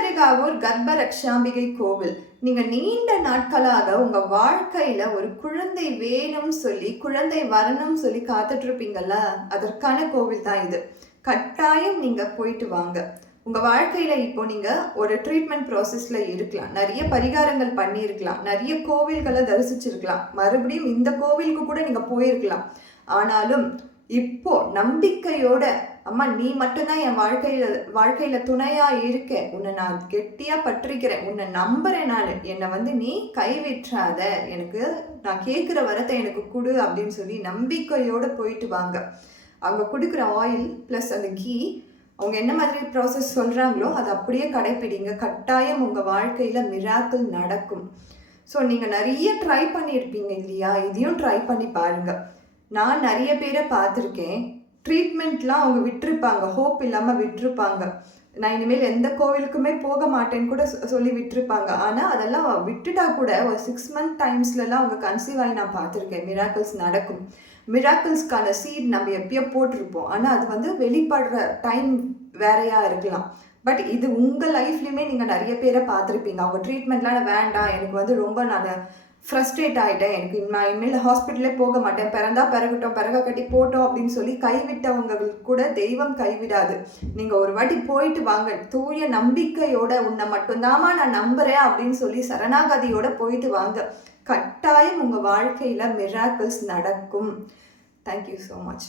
திருக்கரிகாவூர் கர்ப்பரக்ஷாம்பிகை கோவில். நீங்க நீண்ட நாட்களாக உங்க வாழ்க்கையில ஒரு குழந்தை வேணும்னு சொல்லி, குழந்தை வரணும்னு சொல்லி காத்துட்டு இருப்பீங்கல்ல, அதற்கான கோவில் தான் இது. கட்டாயம் நீங்க போயிட்டு வாங்க. உங்க வாழ்க்கையில இப்போ நீங்க ஒரு ட்ரீட்மெண்ட் ப்ராசஸ்ல இருக்கலாம், நிறைய பரிகாரங்கள் பண்ணியிருக்கலாம், நிறைய கோவில்களை தரிசிச்சிருக்கலாம், மறுபடியும் இந்த கோவிலுக்கு கூட நீங்க போயிருக்கலாம். ஆனாலும் இப்போ நம்பிக்கையோட, அம்மா நீ மட்டும்தான் என் வாழ்க்கையில துணையா இருக்க, உன்னை நான் கெட்டியா பற்றிக்கிறேன், உன்னை நம்புறேன், நான் என்னை நீ கைவிற்றாத, எனக்கு நான் கேட்குற வரத்தை எனக்கு கொடு அப்படின்னு சொல்லி நம்பிக்கையோட போயிட்டு வாங்க. அவங்க கொடுக்குற ஆயில் ப்ளஸ் அந்த கீ, அவங்க என்ன மாதிரி ப்ராசஸ் சொல்கிறாங்களோ அதை அப்படியே கடைப்பிடிங்க. கட்டாயம் உங்கள் வாழ்க்கையில் மிராக்கிள் நடக்கும். ஸோ நீங்கள் நிறைய ட்ரை பண்ணியிருப்பீங்க இல்லையா, இதையும் ட்ரை பண்ணி பாருங்கள். நான் நிறைய பேரை பார்த்துருக்கேன், ட்ரீட்மெண்ட்லாம் அவங்க விட்டுருப்பாங்க, ஹோப் இல்லாமல் விட்டுருப்பாங்க. நான் இனிமேல் எந்த கோவிலுக்குமே போக மாட்டேன்னு கூட சொல்லி விட்டுருப்பாங்க. ஆனால் அதெல்லாம் விட்டுட்டா கூட ஒரு 6 month டைம்ஸ்லலாம் அவங்க கன்சீவ் ஆகி நான் பார்த்துருக்கேன். மிராக்கிள்ஸ் நடக்கும். மிராக்கிள்ஸ்க்கான சீட் நம்ம எப்பயோ போட்டிருப்போம், ஆனால் அது வெளிப்படுற டைம் வேறையாக இருக்கலாம். பட் இது உங்கள் லைஃப்லையுமே நீங்கள் நிறைய பேரை பார்த்துருப்பீங்க. அவங்க ட்ரீட்மெண்ட்லாம் வேண்டாம், எனக்கு ரொம்ப நான் ஃப்ரஸ்ட்ரேட் ஆகிட்டேன், எனக்கு இனிமேல் ஹாஸ்பிட்டலே போக மாட்டேன், பிறகட்டும் பிறக கட்டி போட்டோம் அப்படின்னு சொல்லி கைவிட்டவங்களுக்கு கூட தெய்வம் கைவிடாது. நீங்கள் ஒரு வாட்டி போயிட்டு வாங்க, தூய நம்பிக்கையோட, உன்னை மட்டும்தாமா நான் நம்புகிறேன் அப்படின்னு சொல்லி சரணாகதியோட போயிட்டு வாங்க. கட்டாயம் உங்கள் வாழ்க்கையில் மிராக்கிள்ஸ் நடக்கும். Thank you so much.